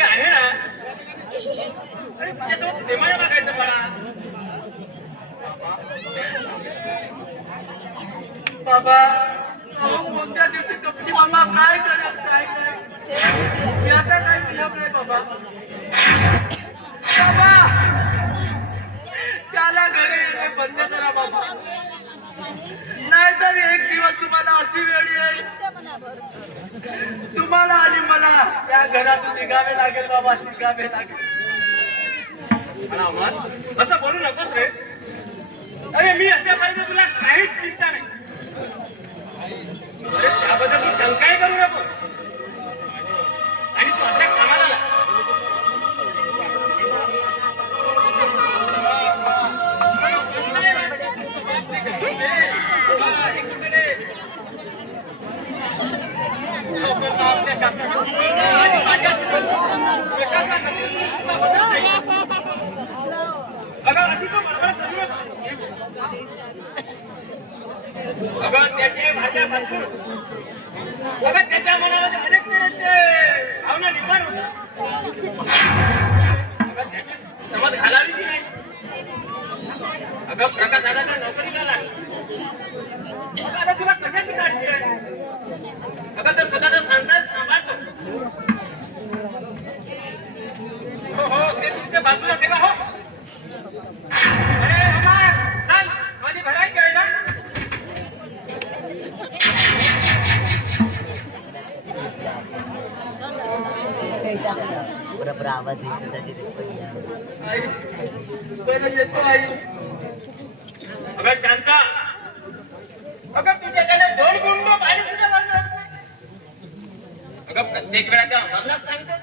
आहे ना अरे तुझ्यासोबत प्रेमाने वागायचं बाळा बाबा कोणत्या दिवशी कपटी मामा काय करत काय करेल मी आता काय मिळत नाही बाबा बाबा त्याला घरी येणे बंद करा बाबा नाहीतर एक दिवस तुम्हाला अशी वेळी येईल. तुम्हाला आणि मला त्या घरातून निघावे लागेल बाबा निघावे लागेल. असं बोलू नकोस रे. अरे मी असे पाहिजे तुला काहीच चिंता नाही. त्याबद्दल तू शंकाही करू नको अगं त्याची भाषा पासून. त्याच्या मनामध्ये अनेक तऱ्हेचे भावना निर्माण होतात. समज घालावी की नाही? अगं प्रकाश दादाच्या नोकरीला लागली? आता तुला कशाची काळजी आहे? अगं तर स्वतःचा संसार सांभाळतो. हो हो ते तुमच्या बाजूला हो अरे अमर चल माझी भरायची आहे ना बरोबर आवाज येतो शांता. अगं तुझ्याकडे दोन गुंड पाणी सुद्धा अगं प्रत्येक वेळा त्या सांगतात.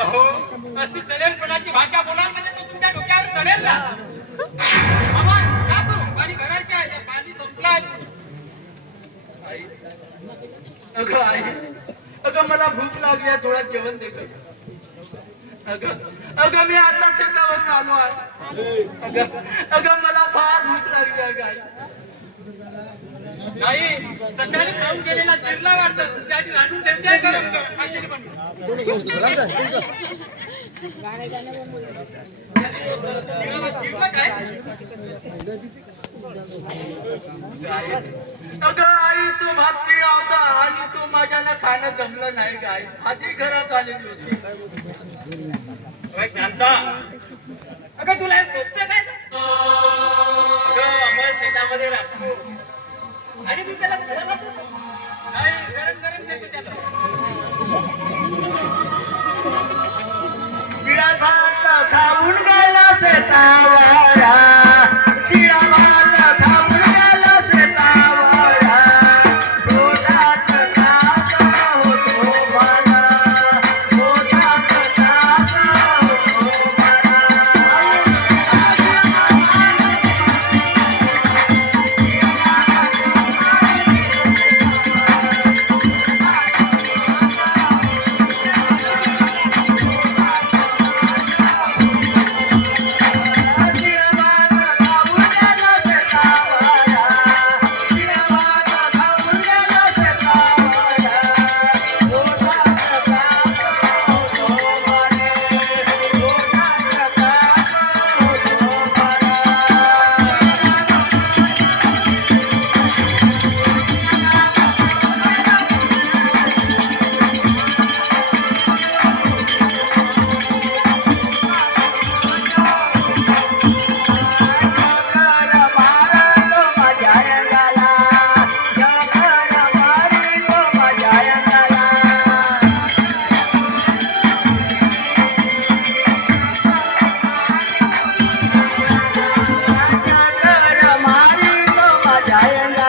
अहो अशी चढेलपणाची भाषा बोलाल म्हणजे तो तुमच्या डोक्यावर चढेल ना. अमर का तू. पाणी भरायचे आहे. पाणी संपलं अगं आई. अगं मला भूक लागली आहे थोडं जेवण दे. अगं अगं मी आता शेतावरून आलो आहे. अगं अगं मला फार भूक लागली आहे गाय नाही सकाळी खाऊन गेलेला चिरला वाटतं. त्याची ठेवते चिरलं काय? अगं आई तू भात शिळा होता आणि तू माझ्यानं खाणं जमलं नाही गाय भाजी घरात आलेली होती. अगं शांता. अगं तुला हे सोपते काय अगं अमर शेतामध्ये राखतो. आणि तू त्याला सोडत नाही गरम गरम देते त्याला. भात खाऊन गेला शेतावरा. 然然然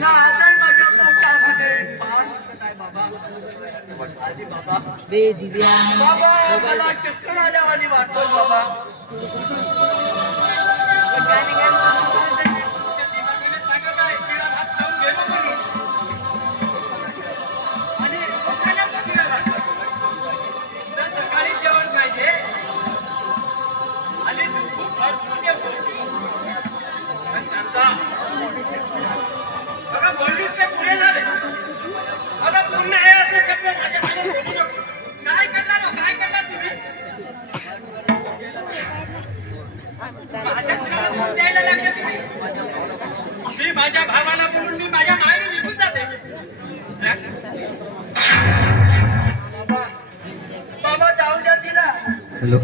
ना आजार माझ्या पोटामध्ये. पाहत दिसत आहे बाबा. आधी बाबा. चक्कर आल्यावानी वाटतो बाबा. হ্যালো।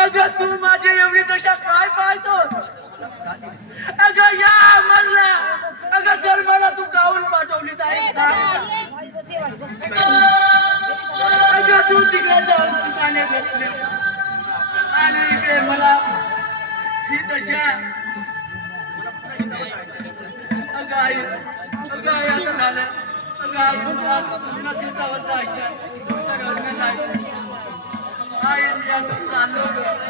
अगं तू माझी एवढी दशा काय पाहतो? अगं या मला अगं जर मला तू काऊन पाठवली आहे अगं तू तिकडे जाऊन सुखाने घेतले. आणि इकडे मला ही दशा. अगं आई अगं आई आता झालं. अगं आई मला पुन्हा सुचावत जायचं तर अगं नाही आई मी आता चाललो